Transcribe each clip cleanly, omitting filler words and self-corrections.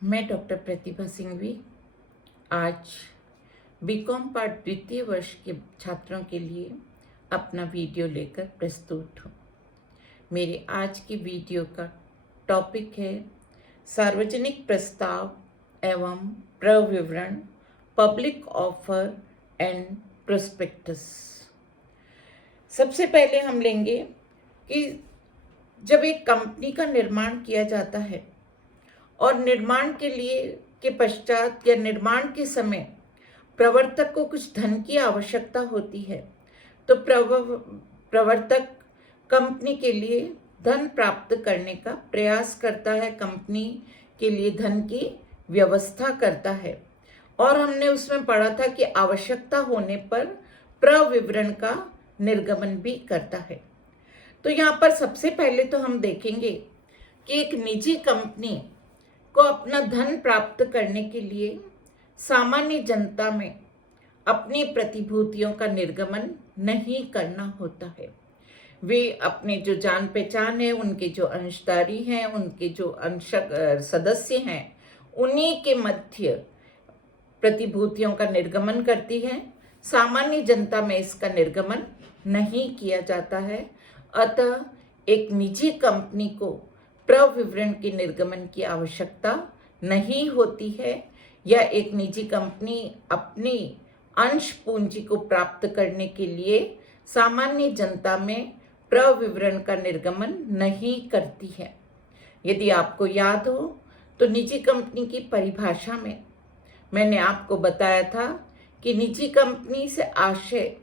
मैं डॉक्टर प्रतिभा सिंघवी आज BCom part द्वितीय वर्ष के छात्रों के लिए अपना वीडियो लेकर प्रस्तुत हूँ। मेरे आज की वीडियो का टॉपिक है सार्वजनिक प्रस्ताव एवं प्रविवरण, पब्लिक ऑफर एंड प्रोस्पेक्टस। सबसे पहले हम लेंगे कि जब एक कंपनी का निर्माण किया जाता है और निर्माण के पश्चात या निर्माण के समय प्रवर्तक को कुछ धन की आवश्यकता होती है, तो प्रवर्तक कंपनी के लिए धन प्राप्त करने का प्रयास करता है, कंपनी के लिए धन की व्यवस्था करता है। और हमने उसमें पढ़ा था कि आवश्यकता होने पर प्रविवरण का निर्गमन भी करता है। तो यहाँ पर सबसे पहले तो हम देखेंगे कि एक निजी कंपनी को अपना धन प्राप्त करने के लिए सामान्य जनता में अपनी प्रतिभूतियों का निर्गमन नहीं करना होता है। वे अपने जो जान पहचान है, उनके जो अंशधारी हैं, उनके जो सदस्य हैं, उन्हीं के मध्य प्रतिभूतियों का निर्गमन करती है। सामान्य जनता में इसका निर्गमन नहीं किया जाता है। अतः एक निजी कंपनी को प्रविवरण के निर्गमन की आवश्यकता नहीं होती है, या एक निजी कंपनी अपनी अंश पूंजी को प्राप्त करने के लिए सामान्य जनता में प्रविवरण का निर्गमन नहीं करती है। यदि आपको याद हो तो निजी कंपनी की परिभाषा में मैंने आपको बताया था कि निजी कंपनी से आशय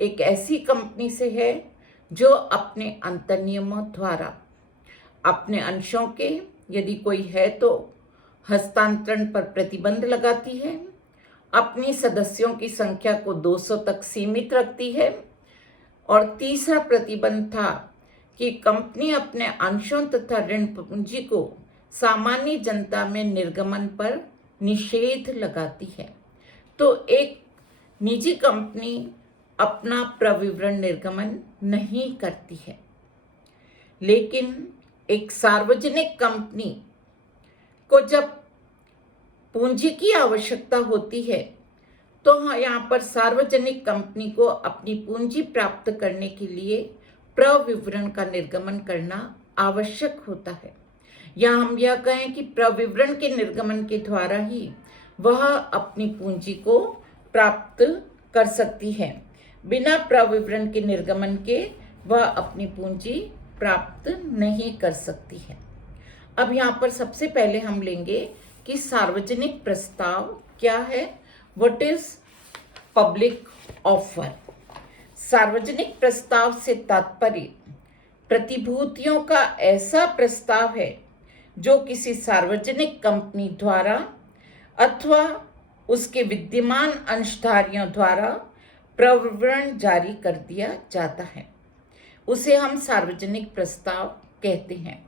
एक ऐसी कंपनी से है जो अपने अंतर्नियमों द्वारा अपने अंशों के, यदि कोई है तो हस्तांतरण पर प्रतिबंध लगाती है, अपनी सदस्यों की संख्या को 200 तक सीमित रखती है, और तीसरा प्रतिबंध था कि कंपनी अपने अंशों तथा ऋण पूंजी को सामान्य जनता में निर्गमन पर निषेध लगाती है। तो एक निजी कंपनी अपना प्रविवरण निर्गमन नहीं करती है, लेकिन एक सार्वजनिक कंपनी को जब पूंजी की आवश्यकता होती है तो यहाँ पर सार्वजनिक कंपनी को अपनी पूंजी प्राप्त करने के लिए प्रविवरण का निर्गमन करना आवश्यक होता है। या हम यह कहें कि प्रविवरण के निर्गमन के द्वारा ही वह अपनी पूंजी को प्राप्त कर सकती है। बिना प्रविवरण के निर्गमन के वह अपनी पूंजी प्राप्त नहीं कर सकती है। अब यहाँ पर सबसे पहले हम लेंगे कि सार्वजनिक प्रस्ताव क्या है। What is public offer? सार्वजनिक प्रस्ताव से तात्पर्य प्रतिभूतियों का ऐसा प्रस्ताव है जो किसी सार्वजनिक कंपनी द्वारा अथवा उसके विद्यमान अंशधारियों द्वारा प्रविवरण जारी कर दिया जाता है, उसे हम सार्वजनिक प्रस्ताव कहते हैं।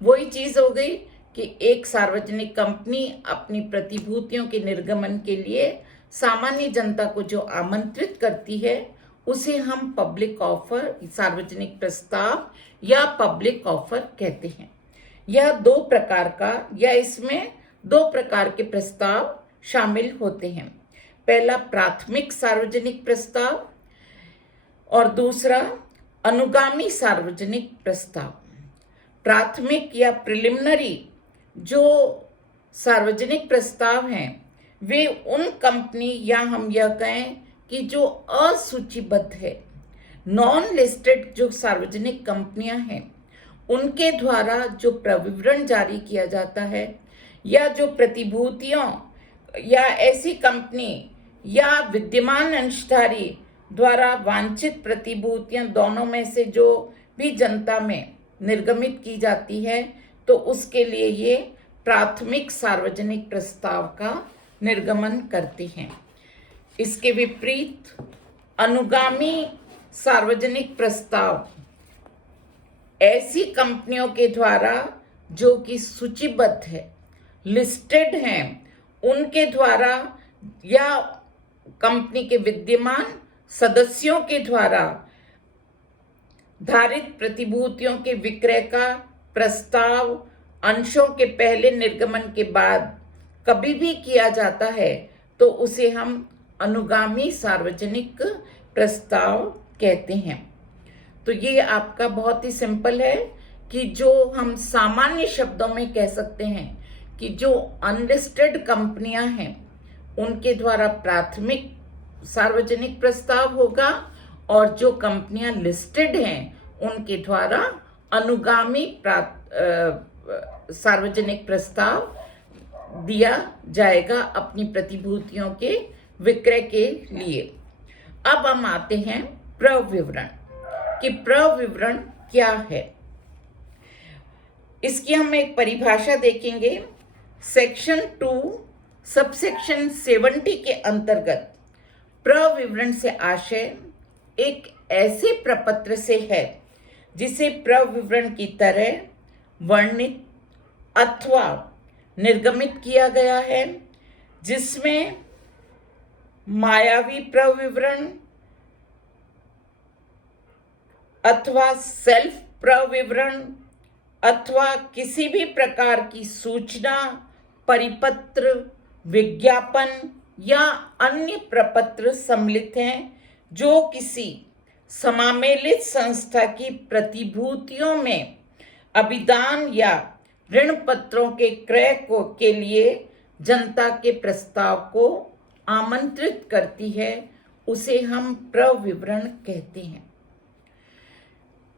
वही चीज हो गई कि एक सार्वजनिक कंपनी अपनी प्रतिभूतियों के निर्गमन के लिए सामान्य जनता को जो आमंत्रित करती है, उसे हम पब्लिक ऑफर, सार्वजनिक प्रस्ताव या पब्लिक ऑफर कहते हैं। यह दो प्रकार का, या इसमें दो प्रकार के प्रस्ताव शामिल होते हैं। पहला प्राथमिक सार्वजनिक प्रस्ताव और दूसरा अनुगामी सार्वजनिक प्रस्ताव। प्राथमिक या प्रिलिमिनरी जो सार्वजनिक प्रस्ताव हैं, वे उन कंपनी, या हम यह कहें कि जो असूचीबद्ध है, नॉन लिस्टेड जो सार्वजनिक कंपनियां हैं, उनके द्वारा जो प्रविवरण जारी किया जाता है, या जो प्रतिभूतियों या ऐसी कंपनी या विद्यमान अंशधारी द्वारा वांछित प्रतिभूतियां दोनों में से जो भी जनता में निर्गमित की जाती है, तो उसके लिए ये प्राथमिक सार्वजनिक प्रस्ताव का निर्गमन करती हैं। इसके विपरीत अनुगामी सार्वजनिक प्रस्ताव ऐसी कंपनियों के द्वारा जो कि सूचीबद्ध है, लिस्टेड हैं, उनके द्वारा या कंपनी के विद्यमान सदस्यों के द्वारा धारित प्रतिभूतियों के विक्रय का प्रस्ताव अंशों के पहले निर्गमन के बाद कभी भी किया जाता है तो उसे हम अनुगामी सार्वजनिक प्रस्ताव कहते हैं। तो ये आपका बहुत ही सिंपल है कि जो हम सामान्य शब्दों में कह सकते हैं कि जो अनलिस्टेड कंपनियां हैं उनके द्वारा प्राथमिक सार्वजनिक प्रस्ताव होगा, और जो कंपनियां लिस्टेड हैं उनके द्वारा अनुगामी सार्वजनिक प्रस्ताव दिया जाएगा अपनी प्रतिभूतियों के विक्रय के लिए। अब हम आते हैं प्रविवरण कि प्रविवरण क्या है। इसकी हम एक परिभाषा देखेंगे। सेक्शन 2 सबसेक्शन 70 के अंतर्गत प्रविवरण से आशय एक ऐसे प्रपत्र से है जिसे प्रविवरण की तरह वर्णित अथवा निर्गमित किया गया है, जिसमें मायावी प्रविवरण अथवा सेल्फ प्रविवरण अथवा किसी भी प्रकार की सूचना, परिपत्र, विज्ञापन या अन्य प्रपत्र सम्मिलित हैं जो किसी समामेलित संस्था की प्रतिभूतियों में अभिदान या ऋण पत्रों के क्रय के लिए जनता के प्रस्ताव को आमंत्रित करती है, उसे हम प्रविवरण कहते हैं।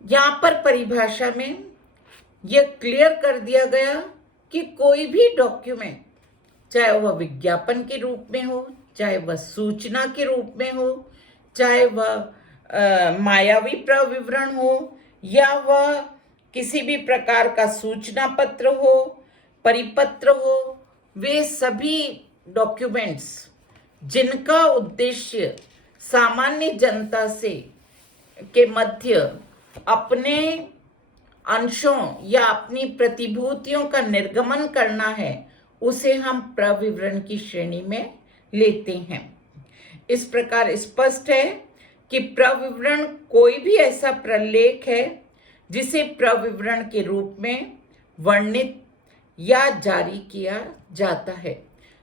यहाँ पर परिभाषा में यह क्लियर कर दिया गया कि कोई भी डॉक्यूमेंट, चाहे वह विज्ञापन के रूप में हो, चाहे वह सूचना के रूप में हो, चाहे वह मायावी प्रविवरण हो, या वह किसी भी प्रकार का सूचना पत्र हो, परिपत्र हो, वे सभी डॉक्यूमेंट्स जिनका उद्देश्य सामान्य जनता से के मध्य अपने अंशों या अपनी प्रतिभूतियों का निर्गमन करना है, उसे हम प्रविवरण की श्रेणी में लेते हैं। इस प्रकार स्पष्ट है कि प्रविवरण कोई भी ऐसा प्रलेख है जिसे प्रविवरण के रूप में वर्णित या जारी किया जाता है,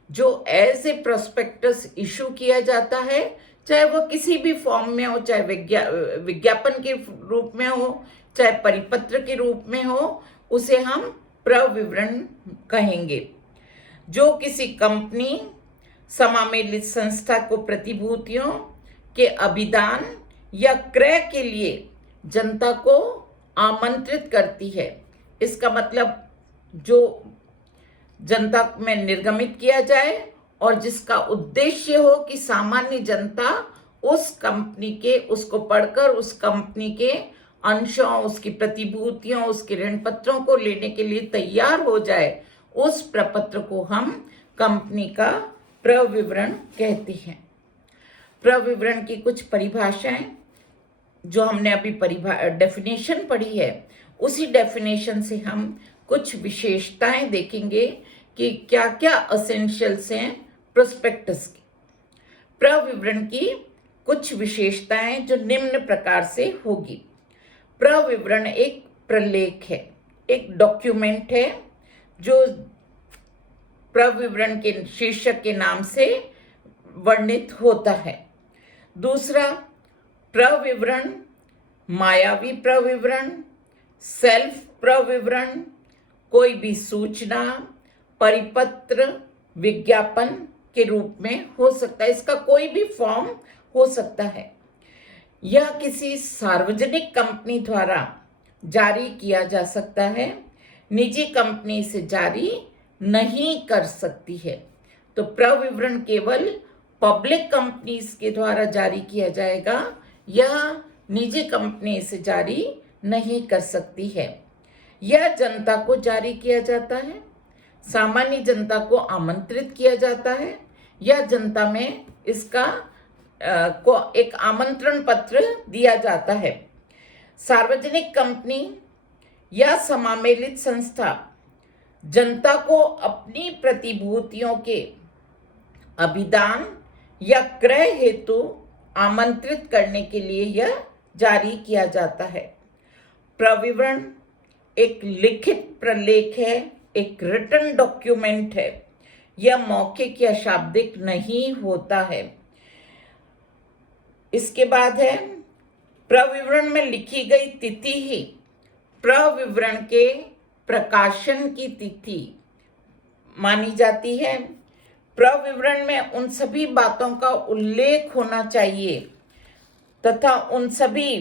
जो एज ए प्रोस्पेक्टस इशू किया जाता है, चाहे वह किसी भी फॉर्म में हो, चाहे विज्ञापन के रूप में हो, चाहे परिपत्र के रूप में हो, उसे हम प्रविवरण कहेंगे। जो किसी कंपनी, समामेलित संस्था को प्रतिभूतियों के अभिदान या क्रय के लिए जनता को आमंत्रित करती है। इसका मतलब जो जनता में निर्गमित किया जाए और जिसका उद्देश्य हो कि सामान्य जनता उस कंपनी के, उसको पढ़कर उस कंपनी के अंशों, उसकी प्रतिभूतियों, उसके ऋण पत्रों को लेने के लिए तैयार हो जाए, उस प्रपत्र को हम कंपनी का प्रविवरण कहते हैं। प्रविवरण की कुछ परिभाषाएं जो हमने अभी डेफिनेशन पढ़ी है, उसी डेफिनेशन से हम कुछ विशेषताएं देखेंगे कि क्या क्या एसेंशियल्स हैं प्रोस्पेक्टस की। प्रविवरण की कुछ विशेषताएं जो निम्न प्रकार से होगी। प्रविवरण एक प्रलेख है, एक डॉक्यूमेंट है जो प्रविवरण के शीर्षक के नाम से वर्णित होता है। दूसरा, प्रविवरण मायावी प्रविवरण, सेल्फ प्रविवरण कोई भी सूचना, परिपत्र, विज्ञापन के रूप में हो सकता है, इसका कोई भी फॉर्म हो सकता है। यह किसी सार्वजनिक कंपनी द्वारा जारी किया जा सकता है, निजी कंपनी से जारी नहीं कर सकती है। तो प्रविवरण केवल पब्लिक कंपनीज के द्वारा जारी किया जाएगा, यह निजी कंपनी से जारी नहीं कर सकती है। यह जनता को जारी किया जाता है, सामान्य जनता को आमंत्रित किया जाता है, या जनता में इसका को एक आमंत्रण पत्र दिया जाता है। सार्वजनिक कंपनी या समामेलित संस्था जनता को अपनी प्रतिभूतियों के अभिदान या क्रय हेतु आमंत्रित करने के लिए यह जारी किया जाता है। प्रविवरण एक लिखित प्रलेख है, एक रिटन डॉक्यूमेंट है यह मौखिक या शाब्दिक नहीं होता है। इसके बाद है प्रविवरण में लिखी गई तिथि ही प्रविवरण के प्रकाशन की तिथि मानी जाती है। प्रविवरण में उन सभी बातों का उल्लेख होना चाहिए तथा उन सभी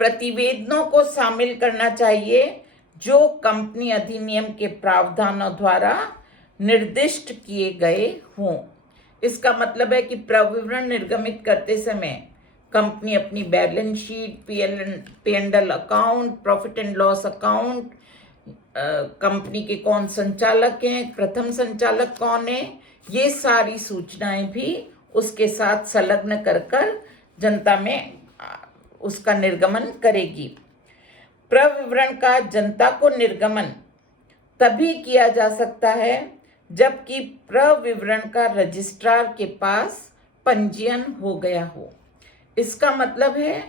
प्रतिवेदनों को शामिल करना चाहिए जो कंपनी अधिनियम के प्रावधानों द्वारा निर्दिष्ट किए गए हों। इसका मतलब है कि प्रविवरण निर्गमित करते समय कंपनी अपनी balance sheet, P&L account, profit and loss account, company के कौन संचालक हैं, प्रथम संचालक कौन है, ये सारी सूचनाएं भी उसके साथ संलग्न कर जनता में उसका निर्गमन करेगी। प्रविवरण का जनता को निर्गमन तभी किया जा सकता है जबकि प्रविवरण का रजिस्ट्रार के पास पंजीयन हो गया हो। इसका मतलब है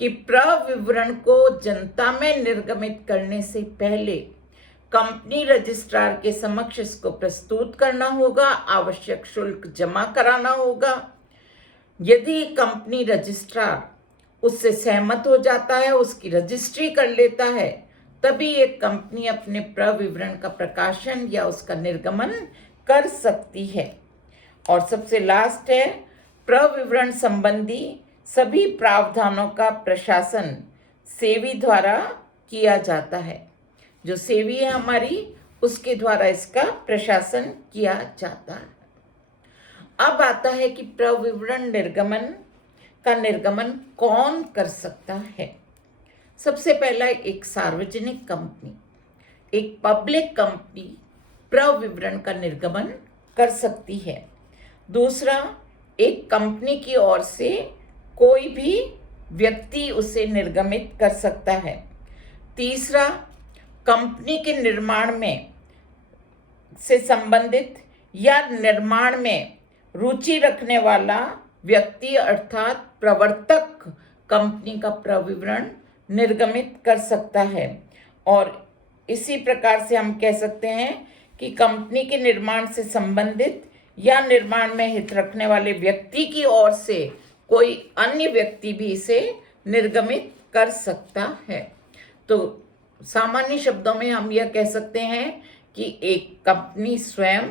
कि प्रविवरण को जनता में निर्गमित करने से पहले कंपनी रजिस्ट्रार के समक्ष इसको प्रस्तुत करना होगा, आवश्यक शुल्क जमा कराना होगा। यदि कंपनी रजिस्ट्रार उससे सहमत हो जाता है, उसकी रजिस्ट्री कर लेता है, तभी एक कंपनी अपने प्रविवरण का प्रकाशन या उसका निर्गमन कर सकती है। और सबसे लास्ट है प्रविवरण संबंधी सभी प्रावधानों का प्रशासन सेवी द्वारा किया जाता है। जो सेवी है हमारी, उसके द्वारा इसका प्रशासन किया जाता है। अब आता है कि प्रविवरण का निर्गमन कौन कर सकता है। सबसे पहला एक सार्वजनिक कंपनी, एक पब्लिक कंपनी प्रविवरण का निर्गमन कर सकती है। दूसरा, एक कंपनी की ओर से कोई भी व्यक्ति उसे निर्गमित कर सकता है। तीसरा, कंपनी के निर्माण में से संबंधित या निर्माण में रुचि रखने वाला व्यक्ति अर्थात प्रवर्तक कंपनी का प्रविवरण निर्गमित कर सकता है। और इसी प्रकार से हम कह सकते हैं कि कंपनी के निर्माण से संबंधित या निर्माण में हित रखने वाले व्यक्ति की ओर से कोई अन्य व्यक्ति भी इसे निर्गमित कर सकता है। तो सामान्य शब्दों में हम यह कह सकते हैं कि एक कंपनी स्वयं,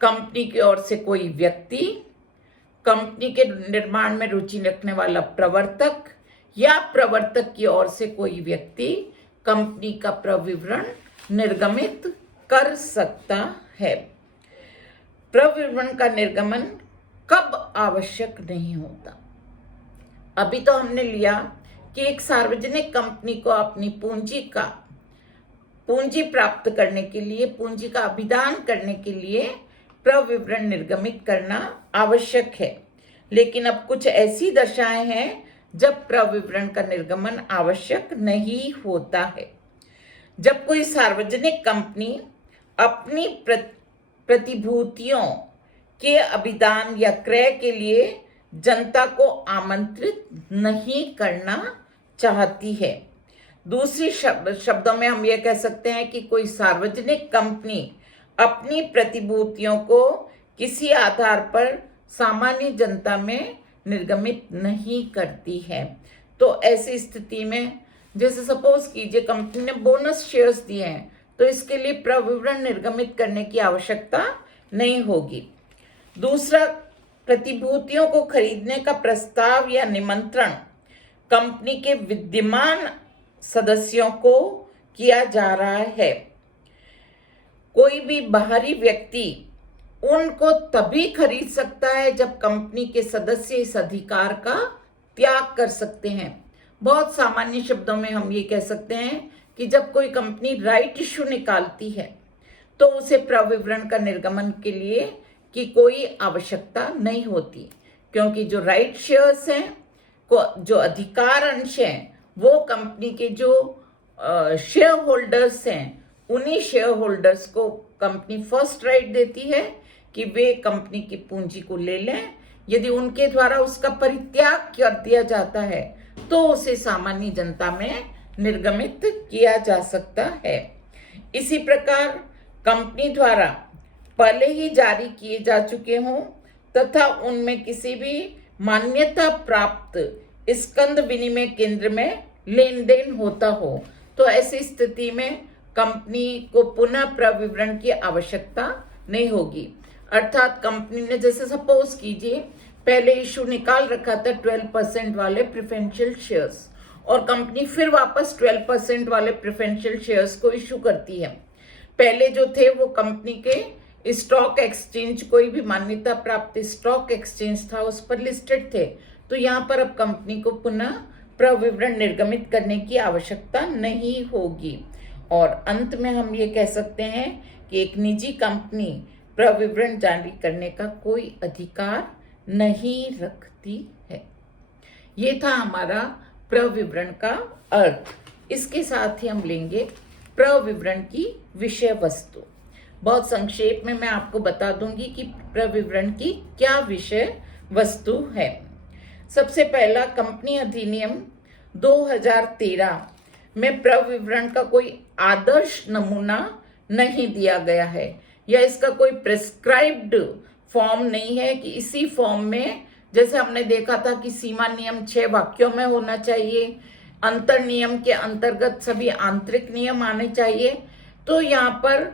कंपनी की ओर से कोई व्यक्ति, कंपनी के निर्माण में रुचि रखने वाला प्रवर्तक या प्रवर्तक की ओर से कोई व्यक्ति कंपनी का प्रविवरण निर्गमित कर सकता है। प्रविवरण का निर्गमन कब आवश्यक नहीं होता? अभी तो हमने लिया कि एक सार्वजनिक कंपनी को अपनी पूंजी प्राप्त करने के लिए, पूंजी का अभिदान करने के लिए प्रविवरण निर्गमित करना आवश्यक है। लेकिन अब कुछ ऐसी दशाएं हैं जब प्रविवरण का निर्गमन आवश्यक नहीं होता है। जब कोई सार्वजनिक कंपनी अपनी प्रतिभूतियों के अभिदान या क्रय के लिए जनता को आमंत्रित नहीं करना चाहती है। दूसरी शब्दों में हम यह कह सकते हैं कि कोई सार्वजनिक कंपनी अपनी प्रतिभूतियों को किसी आधार पर सामान्य जनता में निर्गमित नहीं करती है। तो ऐसी स्थिति में, जैसे सपोज कीजिए कंपनी ने बोनस शेयर्स दिए हैं, तो इसके लिए प्रविवरण निर्गमित करने की आवश्यकता नहीं होगी। दूसरा, प्रतिभूतियों को खरीदने का प्रस्ताव या निमंत्रण कंपनी के विद्यमान सदस्यों को किया जा रहा है। कोई भी बाहरी व्यक्ति उनको तभी खरीद सकता है जब कंपनी के सदस्य इस अधिकार का त्याग कर सकते हैं। बहुत सामान्य शब्दों में हम ये कह सकते हैं कि जब कोई कंपनी राइट इश्यू निकालती है तो उसे प्रविवरण का निर्गमन के लिए की कोई आवश्यकता नहीं होती, क्योंकि जो राइट शेयर्स हैं, जो अधिकार अंश हैं, वो कंपनी के जो शेयर होल्डर्स हैं, उन्हीं शेयर होल्डर्स को कंपनी फर्स्ट राइट देती है कि वे कंपनी की पूंजी को ले लें। यदि उनके द्वारा उसका परित्याग कर दिया जाता है तो उसे सामान्य जनता में निर्गमित किया जा सकता है। इसी प्रकार कंपनी द्वारा पहले ही जारी किए जा चुके हों तथा उनमें किसी भी मान्यता प्राप्त स्कंद विनिमय केंद्र में लेन देन होता हो, तो ऐसी स्थिति में कंपनी को पुनः प्रविवरण की आवश्यकता नहीं होगी। अर्थात कंपनी ने, जैसे सपोज कीजिए, पहले इशू निकाल रखा था 12% वाले प्रेफरेंशियल शेयर्स, और कंपनी फिर वापस 12% वाले प्रेफरेंशियल शेयर्स को इशू करती है। पहले जो थे वो कंपनी के स्टॉक एक्सचेंज, कोई भी मान्यता प्राप्त स्टॉक एक्सचेंज था, उस पर लिस्टेड थे, तो यहाँ पर अब कंपनी को पुनः प्रविवरण निर्गमित करने की आवश्यकता नहीं होगी। और अंत में हम ये कह सकते हैं कि एक निजी कंपनी प्रविवरण जारी करने का कोई अधिकार नहीं रखती है। ये था हमारा प्रविवरण का अर्थ। इसके साथ ही हम लेंगे प्रविवरण की विषय वस्तु। बहुत संक्षेप में मैं आपको बता दूंगी कि प्रविवरण की क्या विषय वस्तु है। सबसे पहला, कंपनी अधिनियम 2013 में प्रविवरण का कोई आदर्श नमूना नहीं दिया गया है, या इसका कोई प्रिस्क्राइब्ड फॉर्म नहीं है कि इसी फॉर्म में, जैसे हमने देखा था कि सीमा नियम 6 वाक्यों में होना चाहिए, अंतर नियम के अंतर्गत सभी आंतरिक नियम आने चाहिए, तो यहाँ पर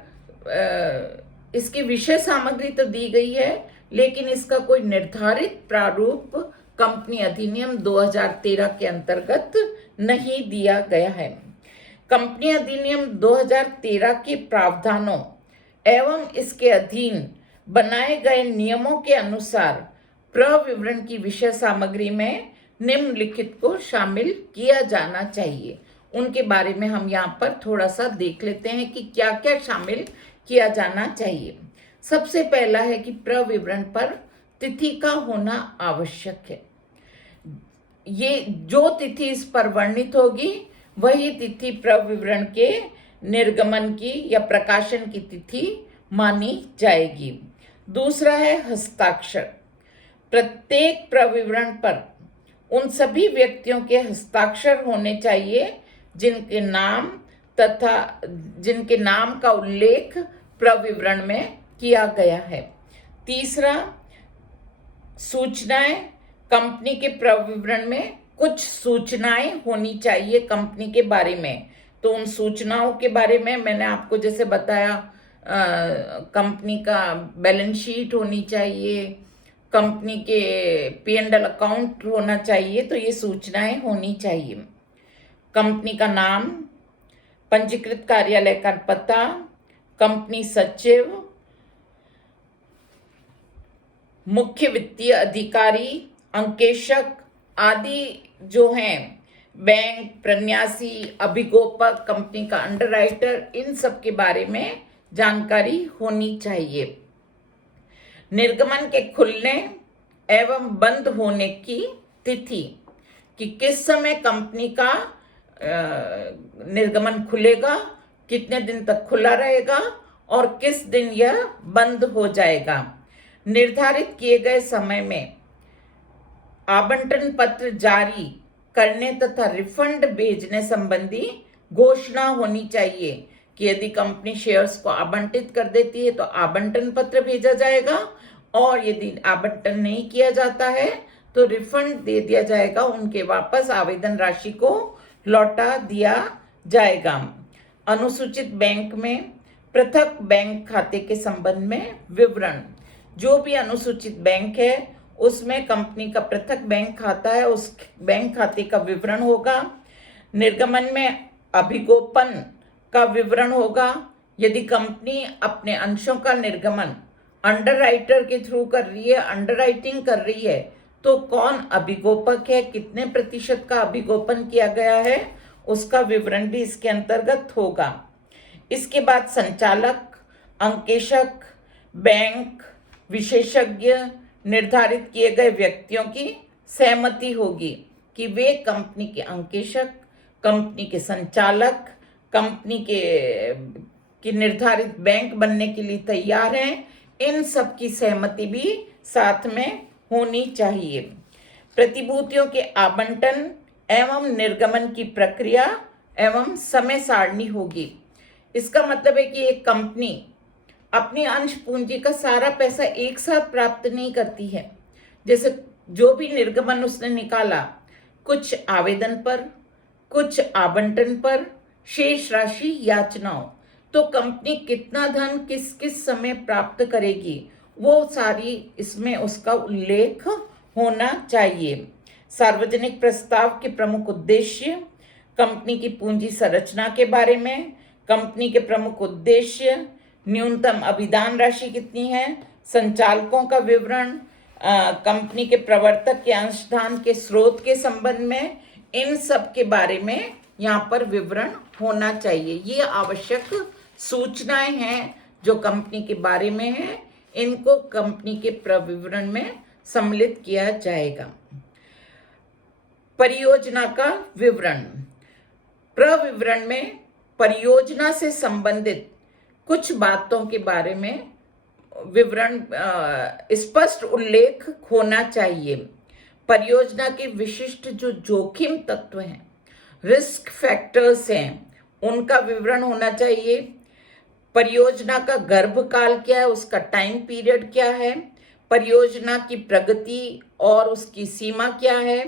इसकी विषय सामग्री तो दी गई है, लेकिन इसका कोई निर्धारित प्रारूप कंपनी अधिनियम 2013 के अंतर्गत नहीं दिया गया है। कंपनी अधिनियम 2013 के प्रावधानों एवं इसके अधीन बनाए गए नियमों के अनुसार प्रविवरण की विषय सामग्री में निम्नलिखित को शामिल किया जाना चाहिए। उनके बारे में हम यहाँ पर थोड़ा सा देख लेते हैं कि क्या क्या शामिल किया जाना चाहिए। सबसे पहला है कि प्रविवरण पर तिथि का होना आवश्यक है। ये जो तिथि इस पर वर्णित होगी वही तिथि प्रविवरण के निर्गमन की या प्रकाशन की तिथि मानी जाएगी। दूसरा है हस्ताक्षर। प्रत्येक प्रविवरण पर उन सभी व्यक्तियों के हस्ताक्षर होने चाहिए जिनके नाम का उल्लेख प्रविवरण में किया गया है। तीसरा, सूचनाएं। कंपनी के प्रविवरण में कुछ सूचनाएं होनी चाहिए कंपनी के बारे में। तो उन सूचनाओं के बारे में मैंने आपको जैसे बताया, कंपनी का बैलेंस शीट होनी चाहिए, कंपनी के P&L अकाउंट होना चाहिए, तो ये सूचनाएं होनी चाहिए। कंपनी का नाम, पंजीकृत कार्यालय का पता, कंपनी सचिव, मुख्य वित्तीय अधिकारी, अंकेशक आदि जो हैं, बैंक प्रन्यासी, अभिगोपक, कंपनी का अंडरराइटर, इन सब के बारे में जानकारी होनी चाहिए। निर्गमन के खुलने एवं बंद होने की तिथि, कि किस समय कंपनी का निर्गमन खुलेगा, कितने दिन तक खुला रहेगा और किस दिन यह बंद हो जाएगा। निर्धारित किए गए समय में आवंटन पत्र जारी करने तथा रिफंड भेजने संबंधी घोषणा होनी चाहिए कि यदि कंपनी शेयर्स को आवंटित कर देती है तो आवंटन पत्र भेजा जाएगा, और यदि आवंटन नहीं किया जाता है तो रिफंड दे दिया जाएगा, उनके वापस आवेदन राशि को लौटा दिया जाएगा। अनुसूचित बैंक में पृथक बैंक खाते के संबंध में विवरण। जो भी अनुसूचित बैंक है उसमें कंपनी का पृथक बैंक खाता है, उस बैंक खाते का विवरण होगा। निर्गमन में अभिगोपन का विवरण होगा। यदि कंपनी अपने अंशों का निर्गमन अंडरराइटर के थ्रू कर रही है, अंडरराइटिंग कर रही है, तो कौन अभिगोपक है, कितने प्रतिशत का अभिगोपन किया गया है, उसका विवरण भी इसके अंतर्गत होगा। इसके बाद संचालक, अंकेशक, बैंक विशेषज्ञ, निर्धारित किए गए व्यक्तियों की सहमति होगी कि वे कंपनी के अंकेशक, कंपनी के संचालक, कंपनी के निर्धारित बैंक बनने के लिए तैयार हैं। इन सब की सहमति भी साथ में होनी चाहिए। प्रतिभूतियों के आवंटन एवं निर्गमन की प्रक्रिया एवं समय सारणी होगी। इसका मतलब है कि एक कंपनी अपनी अंश पूंजी का सारा पैसा एक साथ प्राप्त नहीं करती है। जैसे जो भी निर्गमन उसने निकाला, कुछ आवेदन पर, कुछ आवंटन पर, शेष राशि याचनाओं, तो कंपनी कितना धन किस किस समय प्राप्त करेगी वो सारी इसमें उसका उल्लेख होना चाहिए। सार्वजनिक प्रस्ताव के प्रमुख उद्देश्य, कंपनी की पूंजी संरचना के बारे में, कंपनी के प्रमुख उद्देश्य, न्यूनतम अभिदान राशि कितनी है, संचालकों का विवरण, कंपनी के प्रवर्तक के अंशदान के स्रोत के संबंध में, इन सब के बारे में यहाँ पर विवरण होना चाहिए। ये आवश्यक सूचनाएं हैं जो कंपनी के बारे में है, इनको कंपनी के प्रविवरण में सम्मिलित किया जाएगा। परियोजना का विवरण, प्रविवरण में परियोजना से संबंधित कुछ बातों के बारे में विवरण स्पष्ट उल्लेख होना चाहिए। परियोजना के विशिष्ट जो जोखिम तत्व हैं, रिस्क फैक्टर्स हैं, उनका विवरण होना चाहिए। परियोजना का गर्भकाल क्या है, उसका टाइम पीरियड क्या है, परियोजना की प्रगति और उसकी सीमा क्या है,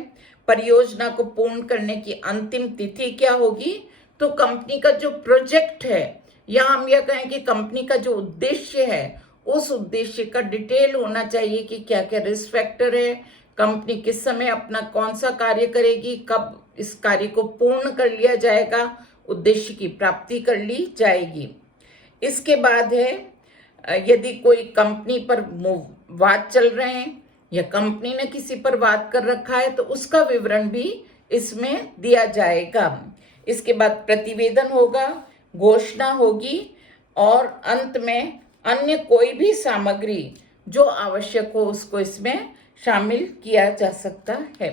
परियोजना को पूर्ण करने की अंतिम तिथि क्या होगी। तो कंपनी का जो प्रोजेक्ट है, या हम यह कहें कि कंपनी का जो उद्देश्य है, उस उद्देश्य का डिटेल होना चाहिए कि क्या क्या रिस्क फैक्टर है, कंपनी किस समय अपना कौन सा कार्य करेगी, कब इस कार्य को पूर्ण कर लिया जाएगा, उद्देश्य की प्राप्ति कर ली जाएगी। इसके बाद है यदि कोई कंपनी पर वाद चल रहे हैं या कंपनी ने किसी पर वाद कर रखा है तो उसका विवरण भी इसमें दिया जाएगा। इसके बाद प्रतिवेदन होगा, घोषणा होगी और अंत में अन्य कोई भी सामग्री जो आवश्यक हो उसको इसमें शामिल किया जा सकता है।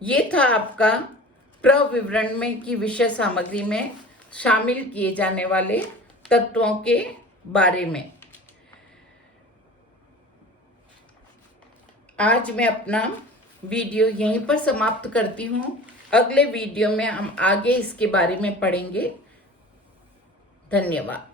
ये था आपका प्रविवरण में की विषय सामग्री में शामिल किए जाने वाले तत्वों के बारे में। आज मैं अपना वीडियो यहीं पर समाप्त करती हूँ। अगले वीडियो में हम आगे इसके बारे में पढ़ेंगे। धन्यवाद।